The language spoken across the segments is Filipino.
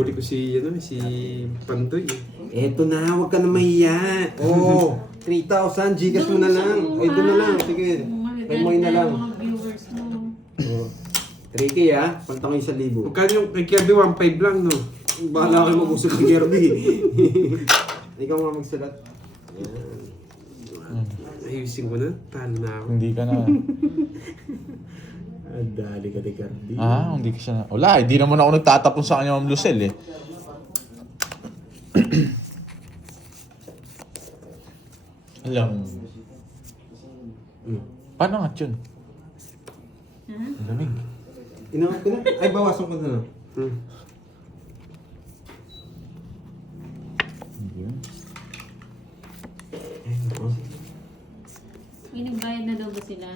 Huli ko si Pandoy. Eto na, huwag ka na mahiya. Oo, 3,000, Gcash mo na lang. Ay, doon na lang. Sige, paimoy na lang. Mga viewers mo. Oo. 3K palitan ko yung 1,000. Magkano yung kay Kirby 1.5 lang, no? Bahala kayo mag-usap kay Kirby. Ikaw nga magsulat. Ayusin ko na. Talo na ako. Hindi ka na. Dali ka kay Kirby. Hindi ka siya na. Wala, hindi naman ako nagtatapon sa kanya, Ma'am Lucel eh. Alam. Paano nga yun? Ang lamig. Inangat ko na. Ay, bawasan ko na lang. Ay, nako. May nagbayad na daw ba sila?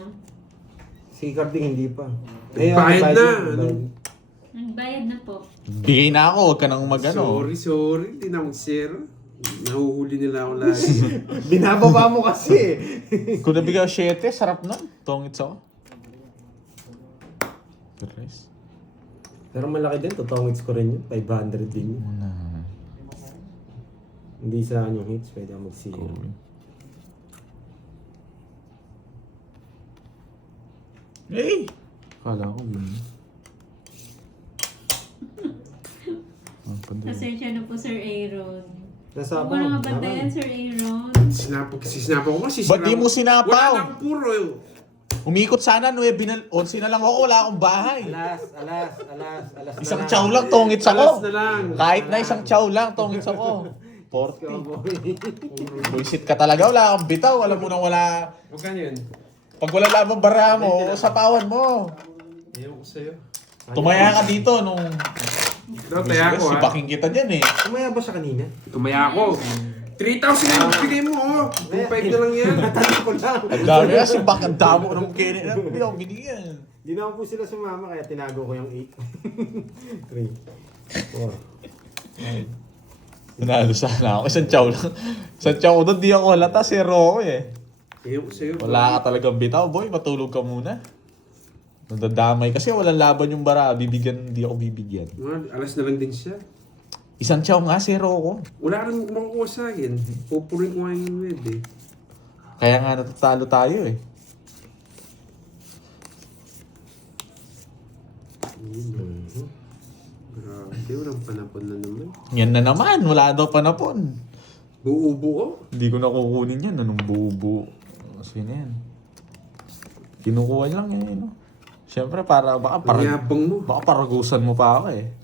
Si Kirby hindi pa. Bayad na. Nagbayad na po. Bigay na ako, huwag ka nang magano. Sorry. Hindi na mag-share. Nahuhuli nila ako lagi. Binababa mo kasi. Kung nabigay ako 7, sarap nun. Tongits ako. Nice. Pero malaki din. Totoong hits ko rin yun. 500 din yun. Hindi sa yung hits. Pwede ako mag-zero. Cool. Hey! Kala ko yun. Pasensya na po, Sir Aaron. Nasa Huwag mo na mabantayan, Sir Aaron. Sinapaw ko kasi. Ba't di mo sinapaw? Wala na akong puro. Umikot sana, 11 na lang ako, wala akong bahay. Alas Isang na chow lang, tongits Alas ako. na lang. Kahit na isang chow lang, tongits ako. 40. Buisit ka talaga, wala kang bitaw, alam mo nang wala. Magkano yun? Pag wala labang bara mo, sapawan mo. Ayaw ko sa'yo. Tumaya ka dito nung... Taya ko, Si baking kita dyan eh. Tumaya ba siya kanina? Tumaya ako. 3,000 na yung bigay mo, oh. 2.5 na lang yan. Natanong ko lang. Ang dami na si Bak, ang damo ko ng kinin. Hindi ako binigyan. Di na ako po sila sumama kaya tinago ko yung 8. 3, 4. Nanalo sana ako. Isang chow lang. Isang chow ko doon, di ako halata. Zero ako eh. Ayaw ko sa'yo. Wala ka talagang bitaw, boy. Matulog ka muna. Nadadamay kasi walang laban yung bara. Bibigyan, hindi ako bibigyan. Alas na lang din siya. Isang chow nga, zero ako. Wala ka nang makukuha sa akin. Pupurin ko nga yung web eh. Kaya nga natatalo tayo eh. Grabe, walang panapon na naman. Yan na naman, wala daw panapon. Buo-buo? Hindi ko na kukunin yan. Anong buo-buo? Sino yan? Kinukuha lang yan, no? Siyempre, baka Yabang mo. baka paragusan mo pa ako eh.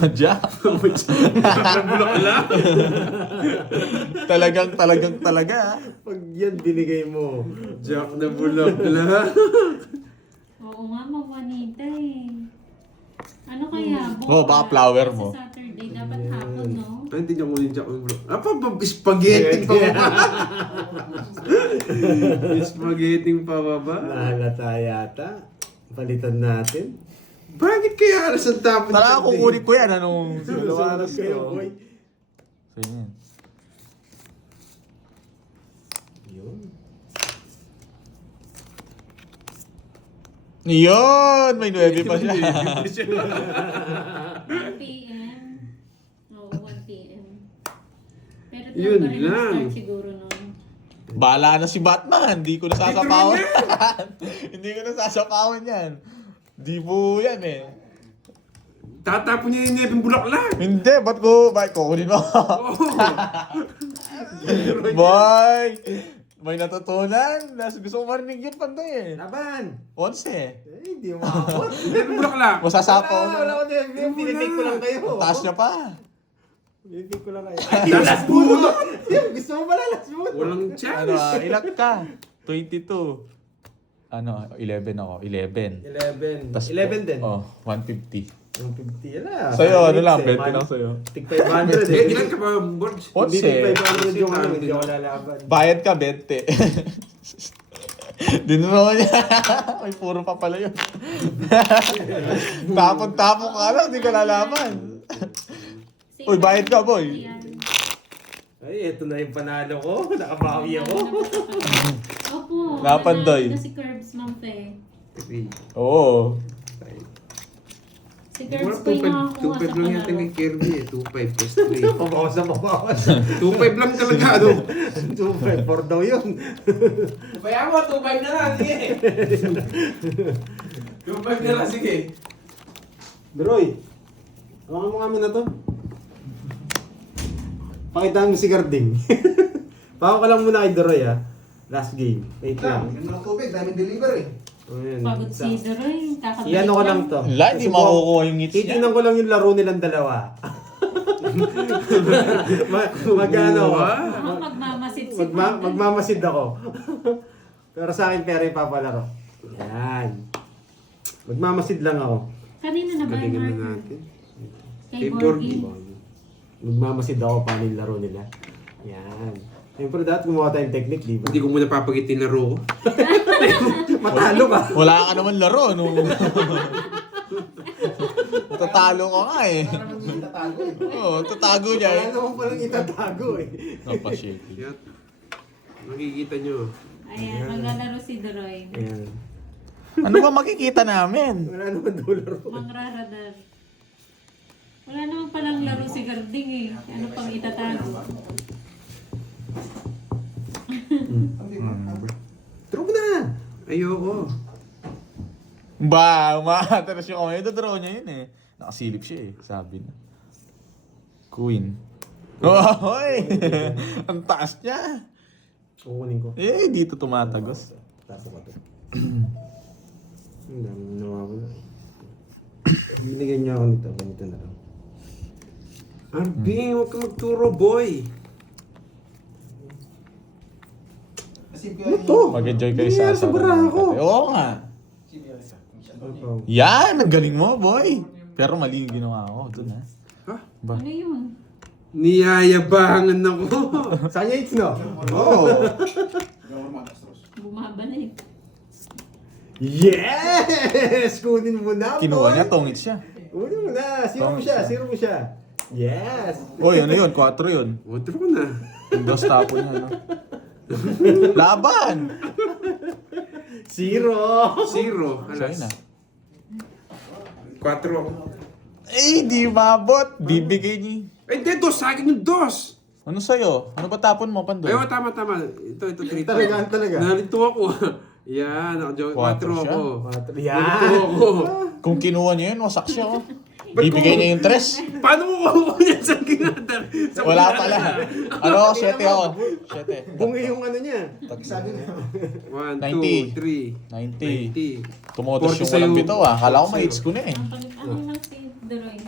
Padya. talaga. Pag yan binigay mo. Jack na bulak-la. Oo nga, mamanita eh. Ano kaya? Baka flower mo. Sa Saturday, dapat hapon, no? Ay, hindi niya kunin Jack na bulak. Spaghetti pa baba. Spaghetti pa baba. Nahalata yata. Palitan natin. Bakit kaya alas ang tapon? Tara, kukunin ko yan. Anong Susunod kayo, boy. So, yan. Yun. Yun! May 9 pa siya. 1 p.m. Oo, 1 p.m. Pero Yun pa rin lang. start siguro nun. Bahala na si Batman. Hindi ko nasasapawan. Hindi ko nasasapawan yan. Di po yan eh. Tatapon niya yung nebeng bulak-la. Hindi, ba't kukunin mo? Boy! May natutunan. Gusto ko marinig yun, Pandoy eh. Laban! 11. Hindi mo makakot. Nebeng bulak-la. Masasapaw Wala na. ko din. Pinitik ko lang kayo. Taas niya pa. Pinitik ko lang kayo. Last puno. Gusto mo pala last mood? Walang Ano, chance. ilan ka? 22. 11 ako. 11. 11. Tas 11 din. Oh, 150. Yung 50 ala. Sa'yo, ano lang, 20 lang sa'yo. Tig 500 Eh, ilan ka ba, Borge? Hindi tig 11. 500 yung ano, hindi ako lalaban. Bayad ka, 20. Dinuro niya. May puro pa pala yun. Tapon-tapon ka lang, hindi ka lalaban. Uy, bayad ka, boy. Ay, eto na yung panalo ko. Nakabawi ako. Opo. Napandoy. Kasi curbs, Ma'am Fe. Oo. Si Wala, Girls ko yung nakakuha 2.5 sa lang yata kalaro. kay Kirby eh. 2.5 plus 3. Pabawas na pabawas. 2.5 lang talaga, ano? 2, 4 daw yun. Kaya mo, 2.5 na lang, sige. 2.5 na lang, sige. Droy, hawakan mo nga muna to. Pakitaan mo si Garding. Pako ka lang muna kay Droy ha. Last game. Wait lang. Ganda ng tubig, daming deliver eh. Ayan. Pagod si Doroy. Kakabalik Iyan ko lang to. Wala, hindi makukuha yung ngits niya. Titignan ko lang yung laro nilang dalawa. Magkano ako? Ako magmamasid-sid. Magmamasid ako. Pero sa akin pera yung papalaro. Yan. Magmamasid lang ako. Kanina na ba yung Galingan na marker? natin. Kay Kay Borgie. Magmamasid ako paano yung laro nila. Yan. Siyempre dapat gumawa tayong technique, di ba? Hindi ko muna papagitin na laro ko. Matalo ka. Wala ka naman laro, no? Tatalo ka nga eh. Para naman hindi tatago eh. Oo, tatago niya Wala eh. naman palang itatago eh. Napashake. Yan. Makikita nyo. Ayan, maglalaro si Doroy. Ayan. Ano ba makikita namin? Wala naman daw laro. Mangraradar. Wala naman palang laro si Garding eh. Ano pang itatago? Draw mo na! Ayoko. Ba, umaatras yung kamay. Dodraw niya yun eh. Nakasilip siya eh, sabi na. Queen. Oh, hoy! Ang taas niya. Kukunin ko. Eh, dito tumatagos. Tapo ka to. Ang dami nawawala. Binigyan niyo ako nito. Ganito na lang. Arbi, huwag ka magturo, boy. Kasi Ano to? Mag-enjoy kayo Nangyari sa sa barako. Oo nga. Ano? Yan, ang galing mo, boy. Pero mali yung ginawa ko. Doon ha. Ha? Ba? Ano yun? Niyayabangan ako. Saan niya no? Oo. Bumabalik. Yes! Kunin mo na, Kinuha boy. niya, tongits siya. Kunin mo na. Zero mo siya. Zero mo siya. Yes! Oy, ano yun? 4 yun. O, draw na. Yung dos tapo niya, no? Laban! Zero! 0. Sa'yo Alas. na. 4 ako. Eh, di mabot. Bibigay niya. Ay, hindi. 2. Sa akin yung 2. Ano sa'yo? Ano ba tapon mo, Pandoy? Ay, tama. Ito, 3. Talaga. Narito ako. Yan. 4 Quatro siya? ako. Quatro. Narito Yan! ako. Kung kinuha niya yun, wasak siya, oh. Ba't Bibigay ko- niya yung 3. Paano mo kukuha yan sa kinadar? Wala pala. Ano, 7 ako. 7. Bungi yung ano niya. Sabi niya. 1, 90. 2, 3. 90. Tumutos 40 yung sa'yo. walang bitaw, ah. Kala ko may hits ko na eh. Ang palit ano lang si Doroy.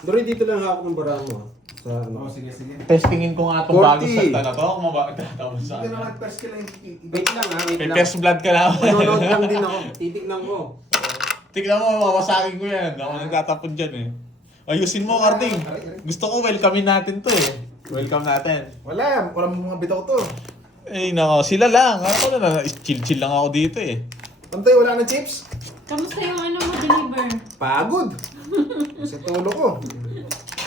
Dory, dito lang hawak ng bara mo. Sa ano. Oo, sige, sige. Testingin ko nga itong 40. bagong salta na to. Kung matatapos sa Hindi akin. naman first kill lang. Wait lang ha, wait May lang. first blood ka na. Manonood lang din ako. Titignan ko. Tignan mo, mawasakin ko yan. Ako nagtatapon dyan eh. Ayusin mo, Carding. Gusto ko welcomein natin to eh. Welcome natin. Wala, walang mga bitaw to. Eh, nako, sila lang. Ako na, chill-chill lang ako dito eh. Pantay, wala na chips. Kamusta yung ano mo deliver? Pagod. Sa tulo ko.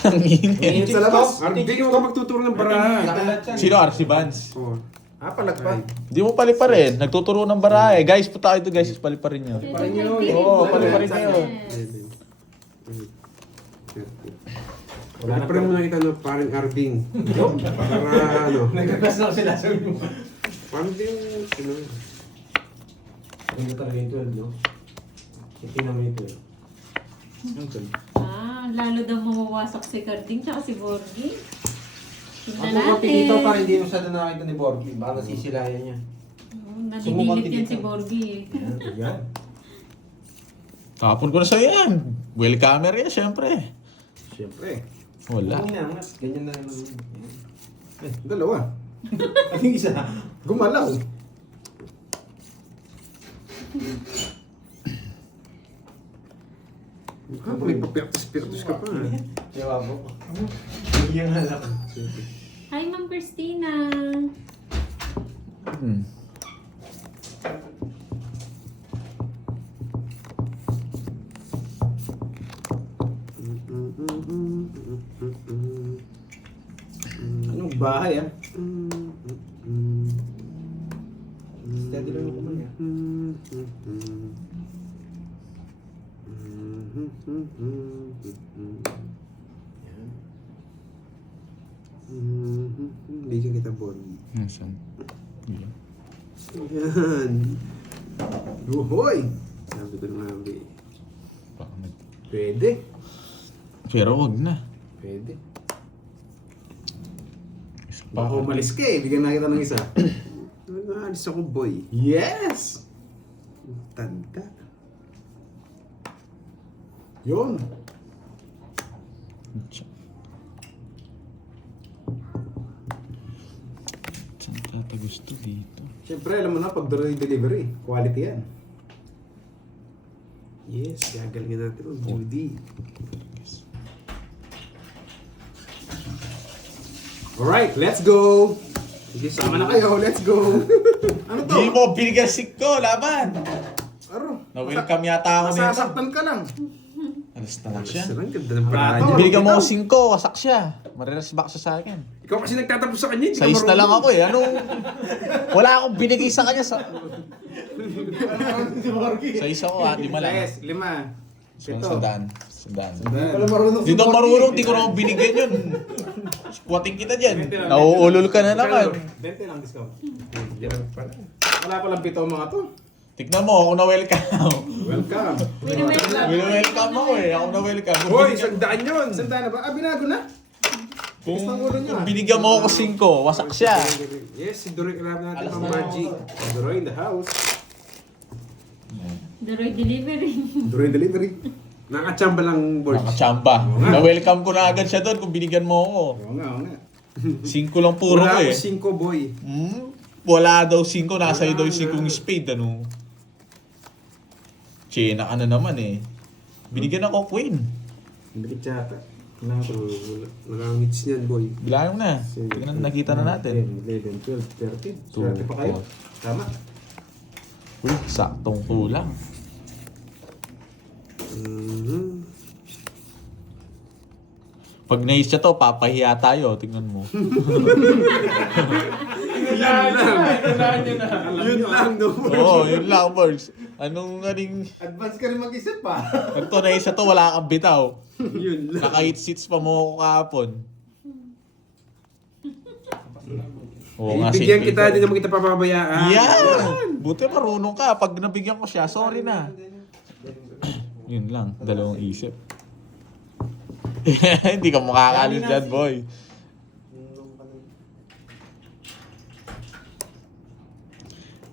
Ang init. Init sa labas. Arbi, huwag ka magtuturo ng baraha. Sino, RC Vans? Oh. Palagpa. Di mo pali pa rin. Nagtuturo ng barahe. Guys, punta kayo guys. Pali pa rin yun. Parin nyo. Oo, pali pa rin yun. Wala na pa rin mo nakita ng paring Arbing. Para ano. Nagkakas na sila sa inyo. Paano din ano. Ano talaga yung 12, no? Tingnan mo yung 12. Lalo daw mawawasak si Garding tsaka si Borgie. Tingnan Ako konti dito natin. para hindi masyado nakakita ni Borgie. Baka nasisilayan niya. Nadidilit yan si Borgie eh. Yan. Tapon ko na sa'yo yan. Welcomer yan, syempre. Siyempre. Wala. Ganyan na naman. Dalawa. At yung isa, gumalaw. May papirtus ka pa. Jawabo. Yung halak. Hi, Ma'am Christina. Hmm. Anong bahay ah? Steady lang ako man yan. Nasaan? Yan. Yan. Uhoy! Sabi ko na nga, B. Baka nag- Pwede. Pero wag na. Pwede. Isa Baka pa. umalis ka eh. Bigyan na kita ng isa. Nag-aalis ako, boy. Yes! Tanda. Yun. Saan tatagus to dito? Siyempre, alam mo na, pag delivery, quality yan. Yes, gagalingin natin ang Judy. Alright, let's go! Sige, Sama na kayo, let's go! Ano to? Di mo binigyan sick ko, laban! Aro? Na-welcome yata ako nito. Masasaktan ka lang. Alas na lang siya. Ang ganda ng Wala paraan to. niya. Binigyan mo ako 5, wasak siya. Mariras back siya sa akin. Ikaw kasi nagtatapos sa kanya, hindi ka Size na lang marunong. ako eh. Anong... Wala akong binigay sa kanya sa... Size ako ha, 5 lang. Yes, 5. Ito. Sandaan. Wala marunong Di na marunong, di ko na ako binigyan yun. Squatting kita dyan. Nauulol ka na naman. 20 lang discount. Yan pala. Wala palang 7 mga to. Tignan mo, ako na-welcome. Welcome. Welcome ako eh. Ako na-welcome. Hoy, sandaan yun! Sandaan na ba? Ah, binago na? Kung, Gusto ng ulo niyo, kung ah. binigyan mo ako 5, wasak siya. Yes, si Doroy alam natin Alas ang na. magic. Doroy in the house. Doroy delivery. Doroy delivery. Nakachamba lang, boys. Nakachamba. Na-welcome ko na agad siya doon kung binigyan mo ako. Oo nga, oo nga. 5 lang puro Wala ko ako eh. 5, boy. Wala daw 5, nasa iyo daw yung 5 spade, ano. Chena ka na naman eh. Binigyan ako queen. Hindi tsata. So, nakangits niyan, boy. Bilang na. Tingnan, nakita na natin. 11, 12, 13. Two, Swerte pa kayo. four. Tama. Uy, saktong kulang. Mhm. Pag naisya to, papahiya tayo. Tingnan mo. Yun lang, no? Oo, yun lang, Borgs. Anong galing... Advance ka rin mag-isip pa. Pag to naisya to, wala kang bitaw. Yun lang. Naka-hit seats pa mo ako kahapon. Oo nga, Bigyan simple kita, to. hindi naman kita papabayaan. Yan! Buti marunong ka. Pag nabigyan ko siya, sorry na. Yun lang, dalawang isip. Hindi ka makakalis dyan, boy.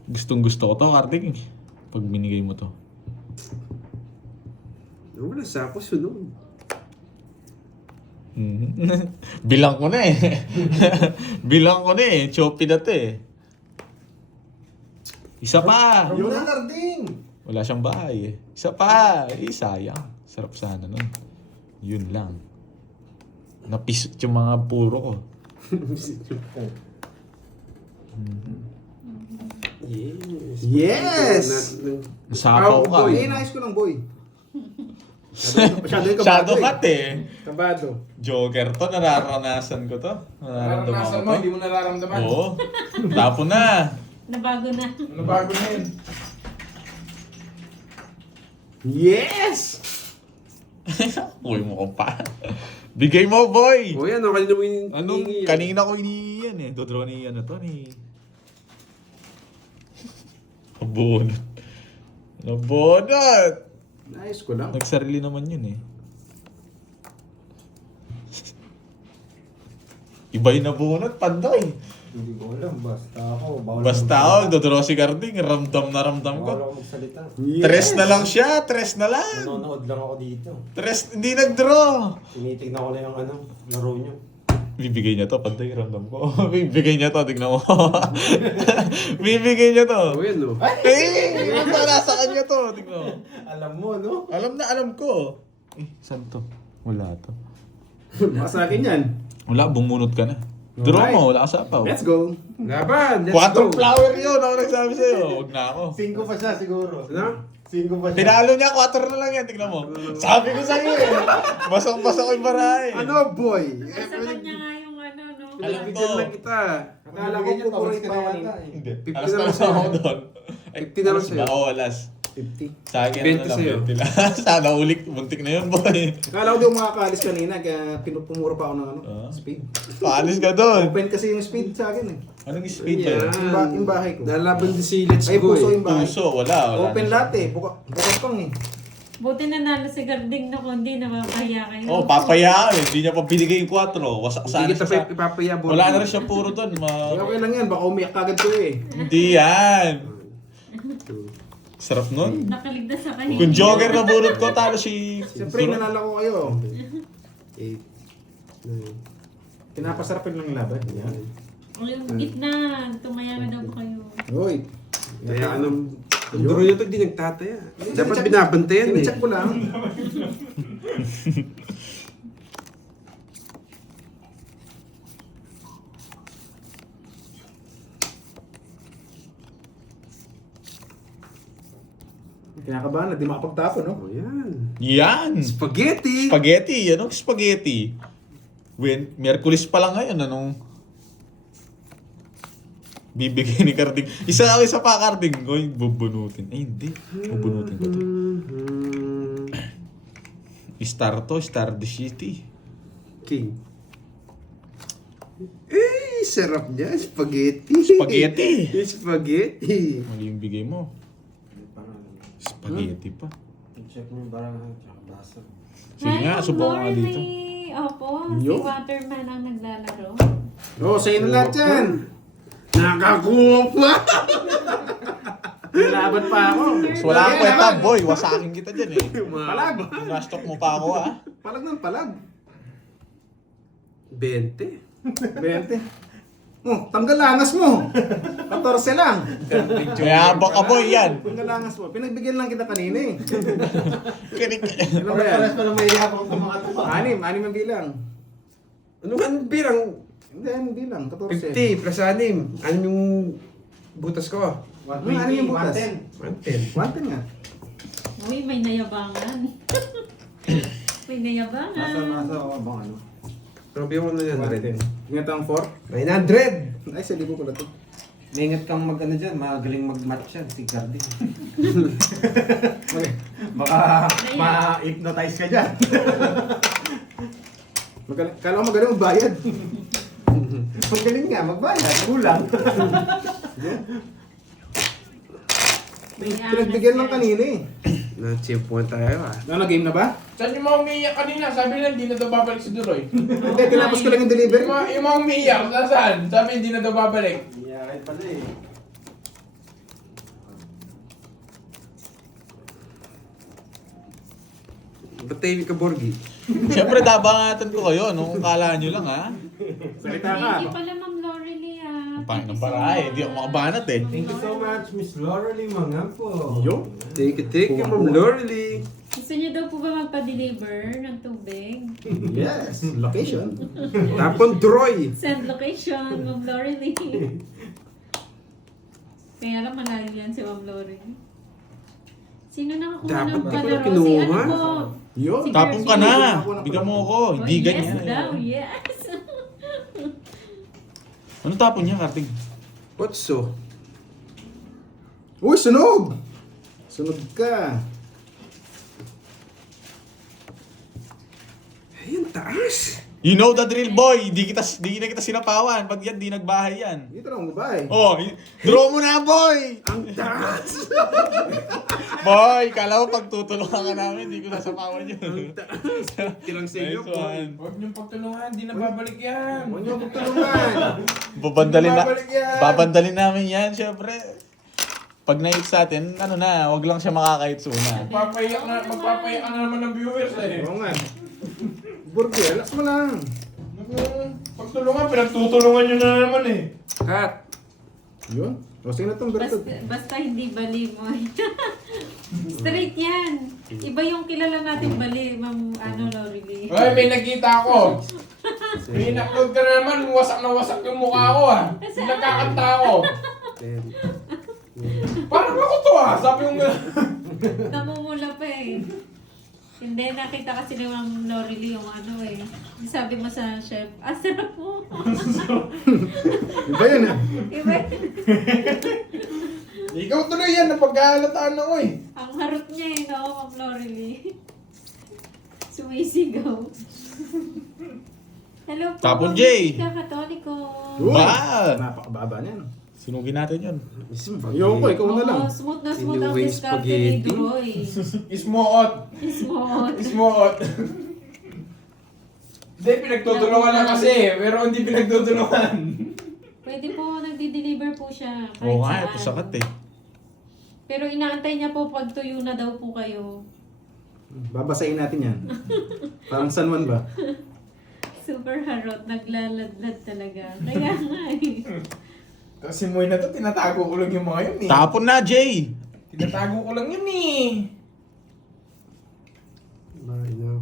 Gustong gusto ko to, Karting. Pag binigay mo to. Wala sa ako, sunod. Bilang ko na eh. Bilang ko na eh. Choppy na to eh. Isa pa. Yun na, Larding! Wala siyang bahay eh. Isa pa. Eh, sayang. Sarap sana nun. Yun lang. Napisot yung mga puro ko. Yes! Yes! Nasapaw ka. Boy. Eh, nais ko lang, boy. Masyado yung kabado Shadow eh. cut eh. Kabado. Joker to, nararanasan ko to. Nararamdaman ko Naranasan mo, to. hindi mo nararamdaman. Oo. Tapo na. Nabago na. Ano bago na yun? Yes! Uy mo kong pa. Bigay mo, boy! O yan, kanina mo yung... Anong, kanina ko ini yan eh. Dodraw ni ano to ni... Nabunot. Nabunot! Nais ko lang. Nagsarili naman yun eh. Iba yung nabunot, pandoy. Hindi ko alam, basta ako. Basta ako, dodraw si Carding, ramdam na ramdam Bawal ko. ako magsalita. Tres na lang siya, tres na lang. Nanonood lang ako dito. Tres, hindi nag-draw. Tinitignan ko na yung laro nyo. Bibigay niya to, pandoy, ramdam ko. Bibigay niya to, tignan mo. Bibigay niya to. O yan, no? Eh, wala sa kanya to, tignan mo. Alam mo, no? Alam na, alam ko. Eh, saan to? Wala to. Baka sa akin yan. Wala, bumunot ka na. Draw Alright. mo, wala ka sapaw. Let's go. Laban! Let's 4 go! flower yun, ako nagsabi sa'yo. Huwag na ako. 5 pa siya siguro. Ano? 5 pa siya. Tinalo niya, 4 na lang yan, tignan mo. Sabi ko sa'yo eh. Basang-basa ko yung barahe. Ano, boy? Sa kanya nga yung ano, no? Alam ko. Bigyan lang kita. Akala ko pupuroy ka na kanina. Hindi. 50 Alas na na lang lang sa'yo. ako doon. Ay, 50 na lang alas sa'yo. ba? Oo, alas. 50. Sa akin, 20 sa'yo. 20 lang. Sana ulit, buntik na yun, boy. Akala ko di ako makakaalis kanina, kaya pinupumura pa ako ng speed. Paalis ka doon. Open kasi yung speed sa akin eh. Anong speed ba yun? Yung bahay ko. Lalaban din si Let's Ay, Go puso eh. yung bahay. Puso, wala. Open lahat eh. Bukas pang eh. Buti nanalo si Garding na kundi napapahiya kayo. Oh, papaya eh. Hindi niya pa binigay yung 4. Wasak sana Hindi kita siya sa... ipapaya, Borgi. Wala na rin siya puro doon. Okay lang yan, baka umiyak kagad ko eh. Hindi yan. Sarap nun. Nakaligtas sa kahiya. Kung jogger na bunot ko, talo si... Siyempre, nanalo ko kayo. 8, 9, Pinapasarapin lang yung laban. Yan. O yung gitna, tumaya na daw ba kayo? Uy. Kaya anong... Ang duro nyo ito, di nagtataya. Dapat binabantayan eh. Tinicheck ko lang. Kinakabahan na, di makapagtapon, no? Oh, yan. Yan! Spaghetti! Spaghetti! Anong spaghetti? Miyerkules pa lang ngayon, anong... Bibigay ni Carding. Isa pa Carding. Going bubunutin. Ay, hindi. Bubunutin ko to. Star to. Star the City. King. Eh, sarap niya. Spaghetti. Spaghetti. Spaghetti. Mali yung bigay mo. Spaghetti pa. Check mo yung barang tsaka basa. Sige nga, subukan nga dito. Opo, si Waterman ang naglalaro. Oo, sa'yo na lahat yan. Nakakuha pa! Nilaban pa ako. So, wala kang kwenta, boy. Wasakin kita dyan eh. Palag. Nastok mo pa ako ah. Palag ng palag. 20. 20. Oh, tanggal langas mo. 14 lang. Kaya baka boy yan. Tanggal langas mo. Pinagbigyan lang kita kanina eh. Kinik. Ilan ba yan? Pares pa na may hapang kumakatuwa. 6 ang bilang. Ano nga ang birang? Hindi, ang bilang. 14. 50 plus 6. Ano yung butas ko? Ano yung butas? 110. 110 nga. Uy, may nayabangan. May nayabangan. Nasa bang ano? Grabe mo na yan, Red. 110. Ingat ang 4. 900! Ay, sa libo ko na to. Maingat kang mag-ano dyan, magaling mag-match yan, si Carding. Baka ma-hypnotize ka dyan. Kala ko magaling magbayad. Magaling nga, magbayad. Kulang. Pinagbigyan lang kanina eh. Na-chimpuan tayo ah. Ano, game na ba? Saan yung mga umiiyak kanina? Sabi nila hindi na daw babalik si Duroy. Hindi, tinapos ko lang yung delivery. Yung mga umiiyak, saan? Sabi hindi na daw babalik. Iyakin pala eh. Ba't tayo ka, Borgi? Siyempre, dabangatan ko kayo. Nung kala nyo lang ha. Salita ka. Thank you pala, Ma'am Lorely ah. Ang pangit ng para eh. Hindi ako makabanat eh. Thank you so much, Miss Lauralie Mangapo. Yo. Thank you, Ma'am Lorely. Gusto niyo daw po ba magpa-deliver ng tubig? Yes. Location. Tapon Troy. Send location, Ma'am Lorely. Kaya lang malayo yan si Ma'am Lorely. Sino nakakuha Dapat ng di ko na kalaro? Si kinuha. ano po? Yo. Si Tapong ka na. Bigyan mo ako. Oh, Hindi yes ganyan. daw, yes. Ano tapon niya, Karting? Otso. Uy, sunog! Sunog ka. Ay, ang taas. You know the drill, boy. Di na kita sinapawan. Pag yan, di nagbahay yan. Dito lang babae. Oh, draw mo na, boy! Ang taas. Boy, kala mo pag tutulungan ka namin, di ko nasapawan yun. Ang taas. Kilang sa inyo, Nice boy. one. Huwag niyong pagtulungan, hindi na babalik yan. Huwag niyo magtulungan. Babalik yan. Babandalin namin yan, syempre. Pag na-hit sa atin, ano na, wag lang siya makakahitsuna. Magpapayak na naman ng viewers eh. Oo nga. Burger, relax mo lang. Pagtulungan, pinagtutulungan niyo na naman eh. Cut. Yun. O, sino itong Basta, bertod? basta hindi bali mo. Straight yan. Iba yung kilala natin bali, Ma'am Lorely. Hoy, may nakita ako. May in-upload ka na naman, wasak na wasak yung mukha ko ah. Nagkakanta ako. 10. Paano ba ko to ah? Sabi yung... Namumula pa eh. Hindi, nakita kasi ni Ma'am Lorely yung ano eh. Sabi mo sa chef, sarap po. Iba yan ah. Iba yun. Ikaw tuloy yan, napagkahalataan ako eh. Ang harot niya eh, no, Ma'am Lorely. Sumisigaw. Hello po, Tapon, Ma'am Jay. Jessica Katoliko. Ba! Napakababa niyan. Sunugin natin yun. Ayoko, ikaw na lang. Oo, smooth na smooth ang Sinuwing discarte ni spaghetti. Duroy. Ismoot. Smooth. Ismoot. Hindi, pinagtutulungan lang kasi pero hindi pinagtutulungan. Pwede po, nagdi-deliver po siya. Kahit Oo nga, saan. ito sakat eh. Pero inaantay niya po pag tuyo na daw po kayo. Babasahin natin yan. Parang San Juan ba? Super harot, naglaladlad talaga. Kaya nga eh. Tapos si Moy na to, tinatago ko lang yung mga yun eh. Tapon na, Jay! Tinatago ko lang yun eh. Bye now.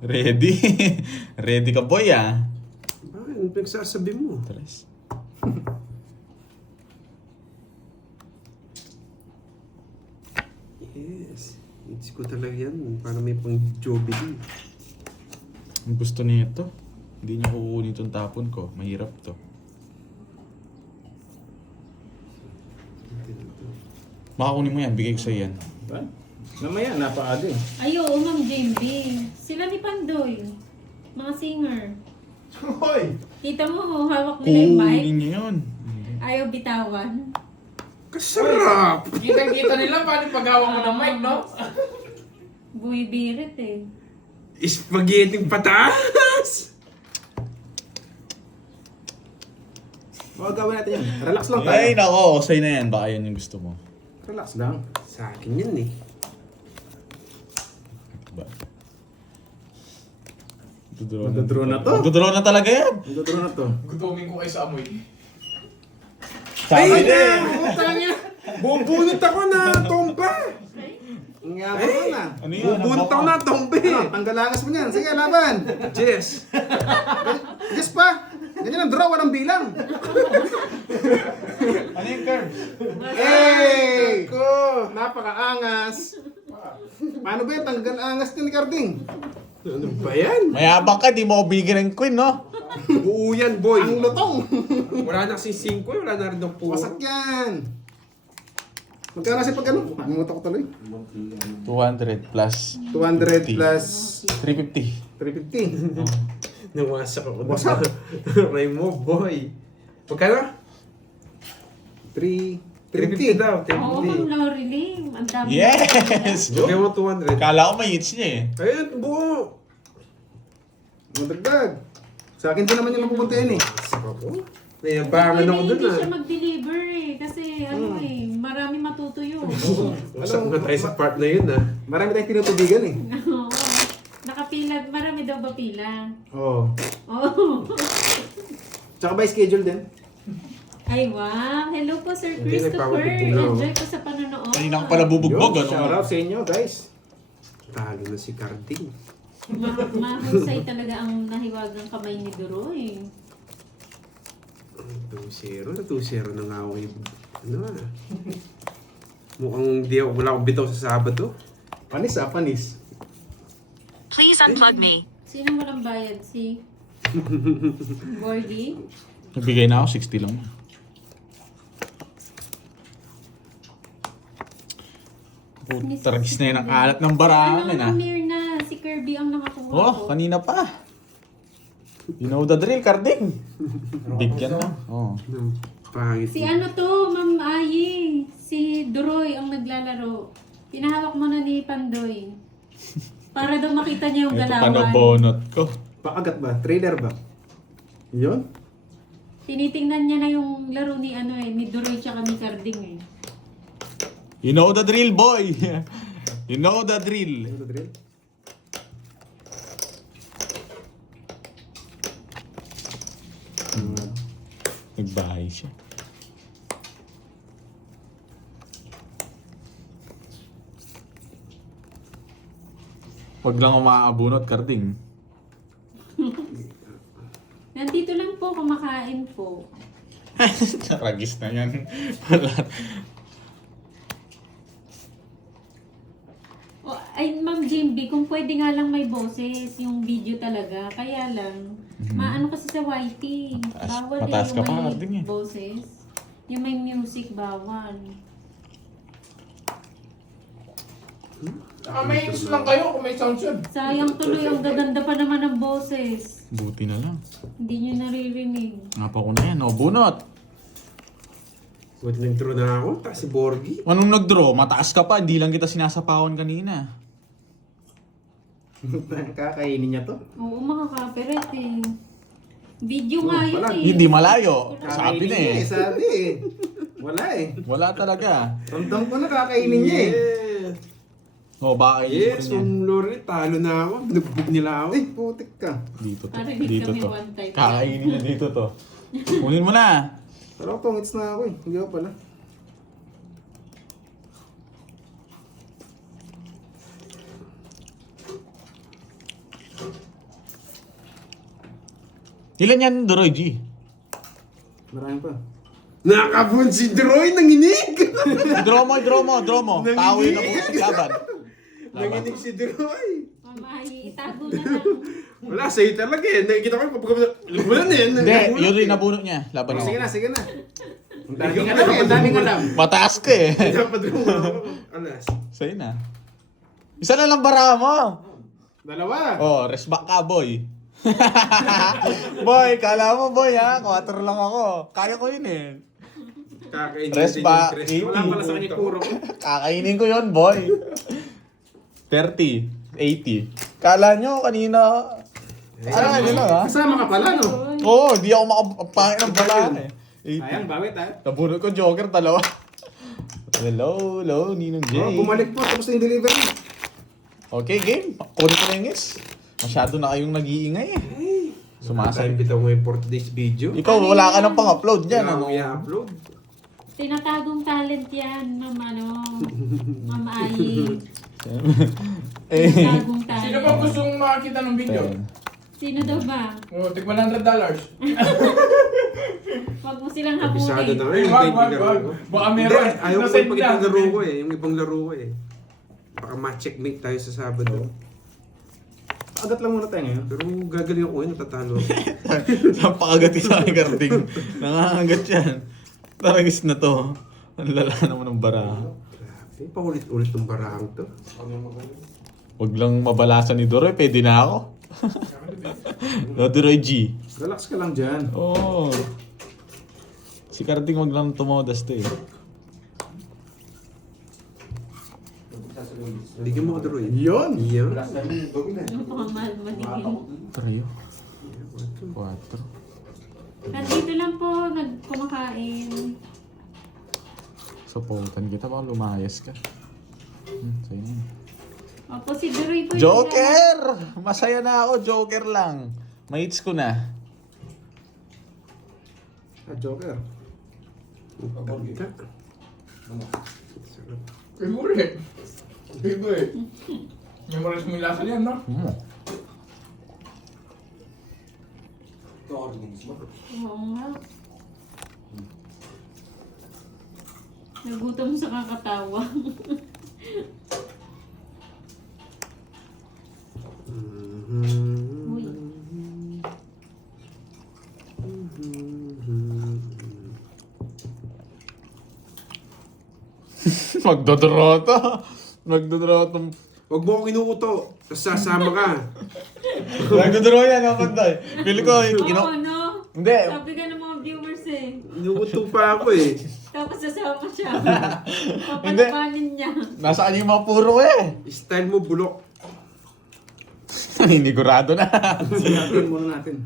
Ready? Ready ka, boy, ah. Bakit? Ano pinagsasabi mo? Tres. Yes. It's ko talaga yan. Para may pang Joby din. Ang gusto niya ito. Hindi niya kukunin itong tapon ko. Mahirap to. Makakunin mo yan. Bigay ko sa'yo yan. Ba? Mamaya, napaado eh. Ay, oo, Ma'am JB. Sila ni Pandoy. Mga singer. Hoy! Kita mo, hawak nila yung mic. Kunin niya yun. Ayaw bitawan. Kasarap! Kitang-kita nila paano paghawak mo ng mic, no? Buibirit eh. Spaghetti pataas! Baka gawin natin yan. Relax lang tayo. Ay, nako. Sa'yo na yan. Baka yan yung gusto mo. Relax lang. Sa akin yun eh. Diba? Magdodraw na to. Magdodraw na talaga yan. Magdodraw na to. Gutumin ko kayo sa amoy. Sabi Ay, niya. utang niya! Bubunot ako na tomba! Nga ba na? Ano yun? Bubunot ako na tomba Ano, eh! tanggalangas mo niyan. Sige, laban. Jess! Guess pa. Ganyan ang draw, walang bilang. Ano yung curve? Hey! Ko! Napakaangas. Paano ba yung tanggalangas ni Carding? Ano ba yan? Mayabang ka. Di mo ko bigyan ng queen, no? Buo yan, boy! Ang lutong. Wala na kasi 5 eh, wala na rin ng puro. Wasak yan. Magkano kasi pag ano? Nakalimutan ko tuloy. 200 plus 200 plus 350. 350. Nawasak ako. Wasak. Ray mo, boy. Magkano? 350 350 daw, Oo, Ma'am 350. Lorely. Ang dami. Yes! Lagyan mo 200. Kala ko may hits niya eh. Ayun, buo. Madagdag. Sa akin din naman yung napupuntahin eh. Wasak ako. Nayabangan ako dun Hindi ah. siya mag-deliver eh. Kasi ano eh, marami matutuyo. Wasak na tayo sa part na yun ah. Marami tayong tinutubigan eh. Oo. Nakapila, marami daw ba pila? Oo. Oo. Tsaka by schedule din. Ay wow! Hello po Sir Hindi, Christopher! nagpapabugnaw. Enjoy po sa panonood. Kanina ko pala bubugbog, ano? Shoutout sa inyo guys. Talo na si Carding. Mahusay talaga ang nahiwagang kamay ni Duroy. 2-0 na 2-0 na nga ako yung ano ah. Mukhang di ako, wala akong bitaw sa Sabado. Panis ah, panis. Please unplug me. Sino walang bayad? Si Gordy? Nagbigay na ako, 60 lang. Taragis na yun ang alat ng barahan ah. Mirna, si Kirby ang nakakuha Oh, ko. kanina pa. You know the drill, Carding. Bigyan na. Oh. Pangit. Si ano to, Ma'am Ayi. Si Duroy ang naglalaro. Pinahawak mo na ni Pandoy. Para daw makita niya yung Ito pa na galawan. bonot ko. Pakagat ba? Trailer ba? Yun? Tinitingnan niya na yung laro ni ano eh, ni Duroy tsaka ni Carding eh. You know the drill, boy. You know the drill. Ano drill? Nagbahay siya. Huwag lang umaabunot, Carding. Nandito lang po, kumakain po. Ragis na yan. Wala. O, ay, Ma'am Jimby, kung pwede nga lang may boses yung video talaga. Kaya lang, maano kasi sa YT. Bawal Mataas eh ka yung pa, may Carding eh. boses. Yung may music, bawal. Saka may X lang kayo kung may sound yun. Sayang tuloy, ang gaganda pa naman ng boses. Buti na lang. Hindi nyo naririnig. Ngapa ko na yan. O, bunot. Buti nag-draw na ako, tapos si Borgie. Anong nag-draw? Mataas ka pa. Hindi lang kita sinasapawan kanina. Kakainin niya to. Oo, makaka-copyright eh. Video nga yun eh. Hindi malayo. Sabi na eh. Sabi eh. Wala eh. Wala talaga. Ramdam ko na kakainin niya eh. Yes! O, baka Yes, niya. Ma'am Lori, talo na ako. Binugbog nila ako. Ay, putik ka. Dito to. Parinig Dito kami to. one time. Kakainin na dito to. Kunin mo na. Pero tungits na ako eh. Hindi ko pala. Ilan yan, Doroy G? Marami pa. Nakakabun si Droy, nanginig! Draw mo. Tawin na po sa laban. Nanginig si Droy. Mamahi, itago na lang. Wala, sa'yo talaga eh. Nakikita ko kapag lubulan eh. Hindi, yun rin nabunot niya. Laban Sige ako. na, sige na. Ang daming alam eh, ang daming alam. Mataas ka eh. Pinapadraw mo ako. Alas. Sa'yo na. Isa na lang bara mo. Dalawa. Oh, rest back ka, boy. Boy, kala mo boy ha? 4 lang ako. Kaya ko yun eh. Kakainin Rest natin ba? yung stress. Wala pala sa kanya puro ko. Kakainin ko yun, boy. 30, 80. Kala nyo kanina. Ano lang ha? Kasama ka pala no? Oo, di ako makapangin ng balaan eh. 80. Sayang, bawit ha. Nabunod ko Joker, dalawa. Hello, Ninong J. Oh, bumalik po, tapos na yung delivery. Okay, game. Kunin ko na yung is. Masyado na kayong nag-iingay eh. Sumasayang bitaw mo yung for today's video. Ikaw, wala ka nang pang-upload dyan. Wala Ano? akong i-upload. Tinatagong talent yan, Ma'am Ayi. Eh, Tinatagong talent. Sino ba gustong makakita ng video? Sino daw ba? Oh, tig $100. Wag mo silang Kabisado na habunin. rin. Wag. Baka meron. Hindi, ayaw ko Nasend pag lang. ibang laro ko eh. Yung ibang laro ko eh. Baka ma-checkmate tayo sa Sabado. Agat lang muna tayo ngayon. Pero gagaling ako eh, natatalo ako. napakagat sa aking karating. Nangangagat yan. Taragis na to. Ang lala naman ng bara. Grabe, paulit-ulit ng barang to. Huwag lang mabalasan ni Doroy, pwede na ako. No, Doroy G. Relax ka lang dyan. Oo. Oh. Si Karating wag lang tumodas to eh. Ligyan mo ko Droy. Yun! Yan. Ano pa mahal manigin? Tayo. 4. Nandito lang po, nagkumakain. Supportan kita, baka lumayas ka. Sa'yo na yun. Opo, si Duroy po. Joker! Masaya na ako, Joker lang. Mates ko na. Ah, Joker. Ganda. Favorite. Favorite. Memorize mo yung lasa niyan, no? Oo nga. Nagutom sa kakatawa. Uy. Magdodrota. Magdodrota. Huwag mo akong inuuto. Tapos sasama ka. Magdodro yan, Panday. Pili ko, Oo, no? Hindi. Sabi ka ng mga viewers eh. Inuuto pa ako eh. Tapos sasama siya. Hindi. Papalapanin niya. Nasa kanya yung mga puro eh. Style mo bulok. Nanginigurado na. Sinatin muna natin.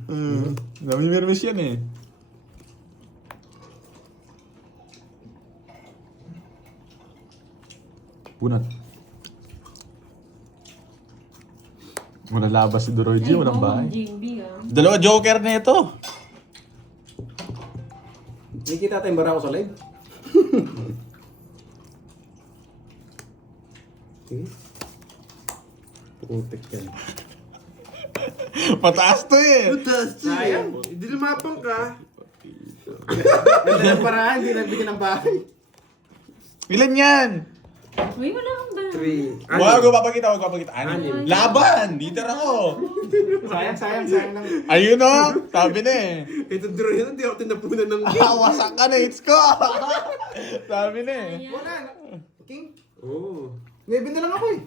Namimirmis yan eh. Punat. Walang labas si Doroy G, walang bahay. JB ah. Dalawa Joker na ito. May kita tayong bara ko sa live. Sige. Putik ka. Mataas to eh. Sayang. Hindi lumapang ka. Ganda ng paraan, hindi nagbigyan ng bahay. Ilan yan? Uy, wala kang ba? 3. Wag ko papakita, wag ko papakita. Anim. Anim. Laban! Leader ako! Sayang lang. Ayun o! Sabi na eh. Ito draw yun, hindi ako tinapunan ng game. Wasak ka na, hits ko! Sabi na eh. Ayan. Wala. King. Oo. Maybe na lang ako eh.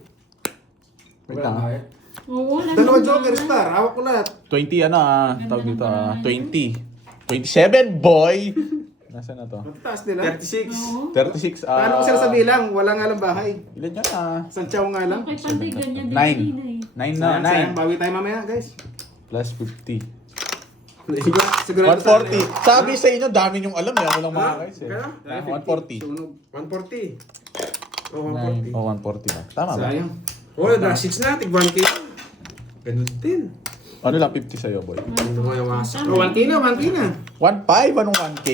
Wait lang. Oo, wala Dalawa naman. Joker Star. Hawak ko lahat. 20 ano tawag dito 20. 27 boy! Nasaan na to? Matataas nila. 36. Oo. 36 Paano ko sila sabilang? Wala nga lang bahay. Ilan yan ah? Santiago nga lang. Okay, Pandoy, ganyan din Nine. kanina eh. 9 na, Sayang, bawi tayo mamaya guys. 9. Plus 50. Sigurado sa 140. Sabi sa inyo, dami yung alam eh. Ako lang mga Ha? guys eh. Kaya? 140. Sunog. 140. Oh, 9. 140. Oh, 140 na. Tama ba? Sayang. Oh, last 6 na, tig 1K. Ganun din. Ano lang 50 sa'yo, boy? Ano mo yung wasak? Oh, 1K na, 1K na. 1.5? Anong 1K?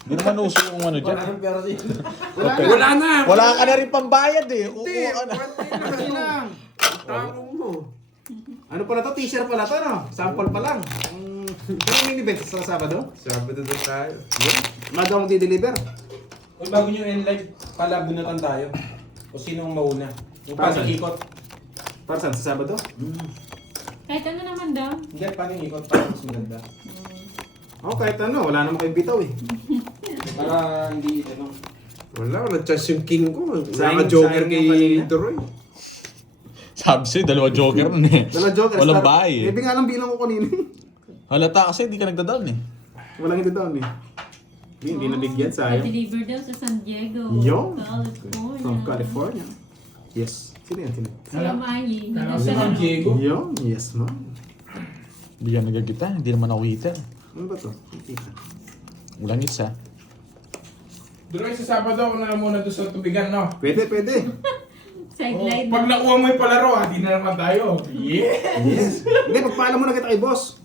Hindi naman uso yung ano dyan. Wala Okay. na. Wala na! Wala ka na rin pambayad eh. Hindi! Kukuha ka na. 1K na 1K ano. lang. Tanong mo. Ano pala to? T-shirt pala to, no? Sample pa lang. Ano yung event sa Sabado? Sabado na tayo. Mado akong di-deliver. Uy, bago nyo end live, palabunatan tayo. O sinong mauna? Yung Paano? paano ikot? Para saan? Sa Sabado? Kahit ano naman daw. Hindi, paano yung ikot? Para mas maganda. Oo, kahit ano. Wala naman kayong bitaw eh. Para hindi, ano. Wala, walang chance yung king ko. Sayang- Naka-joker sayang kay yung kanina. Doroy. Sabi sa'yo, dalawa joker nun eh. Dala Joker. Walang Star. bahay eh. Maybe nga lang bilang ko kanina. Halata kasi hindi ka nagda-down eh. Walang hindi down eh. Hindi nabigyan, sayang. Pa-deliver daw sa San Diego, Yo. California. From California. Yes. Sino yan? Sino? Si Amayi. Si Ma'am Diego. Yo. Yes, ma'am. Hindi yan nagagita. Hindi naman ako kita. Ano ba to? Kita. Walang hits ah. Doon sa Sabado, ako na lang muna doon sa tubigan, no? Pwede, pwede. Sideline. Pag nakuha mo yung palaro, hindi na naman tayo. Yeah! Yes. Hindi, pagpaalam mo na kita kay boss.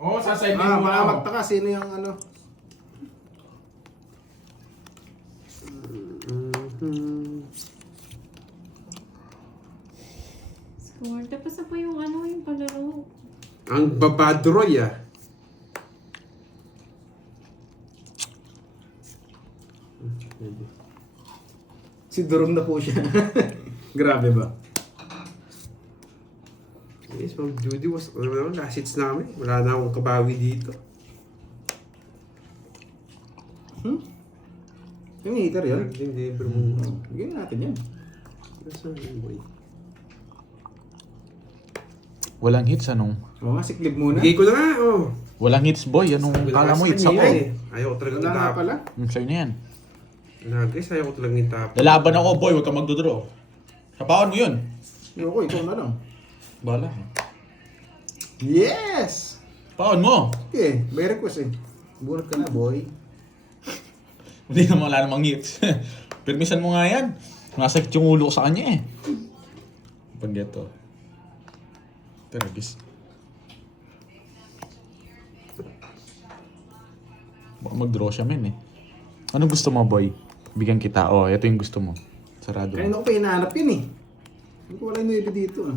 Oo, saside mo ako. Makamagtaka sino yung ano. Score. Tapos na po yung ano, yung palaro. Ang babadroy ah. Si Durong na po siya. Grabe ba? Yes, Ma'am Judy was, last hits namin. Wala na akong kabawi dito. Yung heater yun. Hindi, pero mo. Bigyan natin yan. Nasaan yung boy? Walang hits anong? Oo nga, siklib muna. Bigay ko na nga, oh. Walang hits boy. Anong kala mo hits ako? Ayaw ko talagang Wala nga itapon. pala. Sa'yo na yan. Guys, ayaw ko talagang itapon. Lalaban ako boy. Huwag ka magdodraw. Kapawan mo yun. Ayoko, ikaw na lang. Bala. Yes! Pawan mo. Okay, may request eh. Bunot ka na, boy. Hindi naman wala namang hits. Permisan mo nga yan. Nasakit yung ulo ko sa kanya eh. Paggeto. Teragis. Baka mag-draw siya men eh. Anong gusto mo boy? Bigyan kita. Oh, ito yung gusto mo. Sarado Kanina mo. ko pa hinahanap yun eh. Hindi ko wala yung 9 dito. Ah.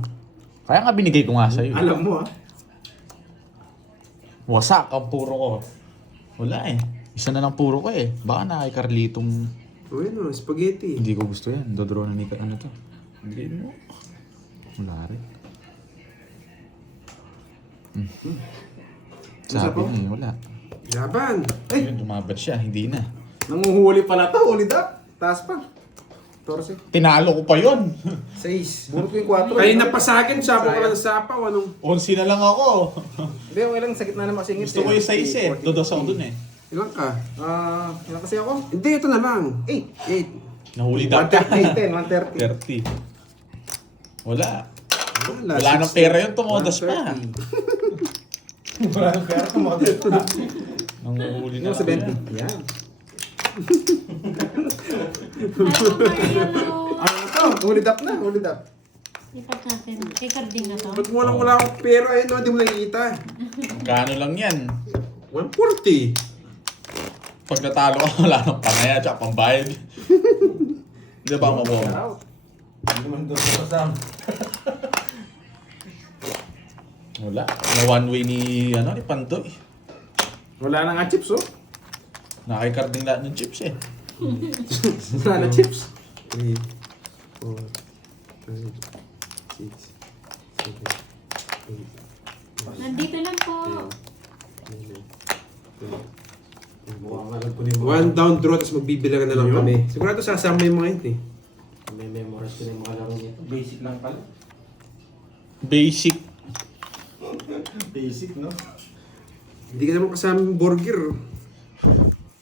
Kaya nga binigay ko nga sa'yo. Alam mo ah. Wasak ang puro ko. Wala eh. Isa na lang puro ko eh. Baka na kay Carlitong Oh, yun oh, spaghetti. hindi ko gusto yan. Dodraw na ni ano to. Hindi mo. Wala rin. Sabi niya eh, wala. Laban. Ayun, tumabat siya. Hindi na. Nanguhuli pala to, huli up. Taas pa. 14. Tinalo ko pa yun. 6. Bunot ko yung 4. Kanina pa sa akin, sapo ko lang sa sapaw. Anong? 11 na lang ako. Hindi, okay lang. Sa gitna na masingit. Gusto ko yung size eh. Dodos ako dun eh. Ilan ka? Ilan kasi ako? Hindi, ito na lang. 8. 8. Nahuli daw ka. 130. 30. Wala. Wala nang pera yun. Tumodas pa. Wala nang pera ko mga dito. Nanguhuli na Yung 70. Yan. Ano to? Hold up na. Hold up. Ipat natin. Kay Carding na to. Ba't wala akong pera? Ayun, no, di mo nakikita. Magkano lang yan? 140. Pag natalo ka, wala nang panaya at pambayad. Hindi ba mo mo? Hindi naman doon sa kasama. Wala. Na one way ni, ni Pantoy. Wala na nga chips oh. Nakikarding lahat ng chips eh. Wala na chips. 3, 4, 6, 7, 8, Nandito lang po. 9, 10. Mukhang alam ko na yung mga... One down draw, tapos magbibilangan na lang kami. Sigurado sasama yung mga yun eh. May memorize ko na yung mga laro nito. Basic lang pala. Basic. Basic, no? Hindi ka naman kasama yung burger.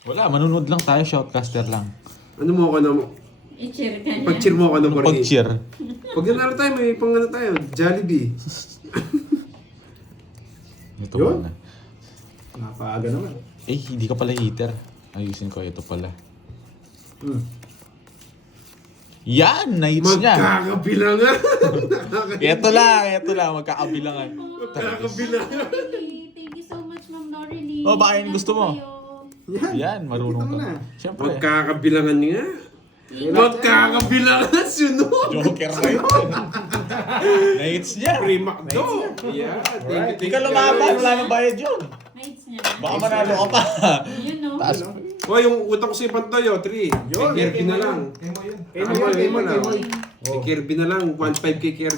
Wala, manunod lang tayo, shoutcaster lang. Ano mo ako na I-cheer ka niya. pag-cheer mo ako ng burger. Pag-cheer. Pag nanalo tayo, may pang ano tayo, Jollibee. Ito Yun. muna. Napaaga naman. Eh, hindi ka pala heater. Ayusin ko, ito pala. Yan! Nights niya! Magkakabilangan! Ito lang, magkakabilangan. Magkakabilangan! Thank you so much, Ma'am Norelie. Oh, baka yun gusto mo. Yan, marunong Kita mo ka. na. Siyempre. Magkakabilangan nga. Magkakabilangan sunod! Joker na yun. Nights niya. Free McDo! Yeah, thank Hindi you. ka lumaban, wala nang bayad yun. Nights niya. Baka manalo ka pa. Yun, no? Taas. Oh, yung utang ko sa Pantoyo, 3. Kay Kirby na lang. Kay mo yun. Kay Kirby na lang. 1.5 kay Kirby.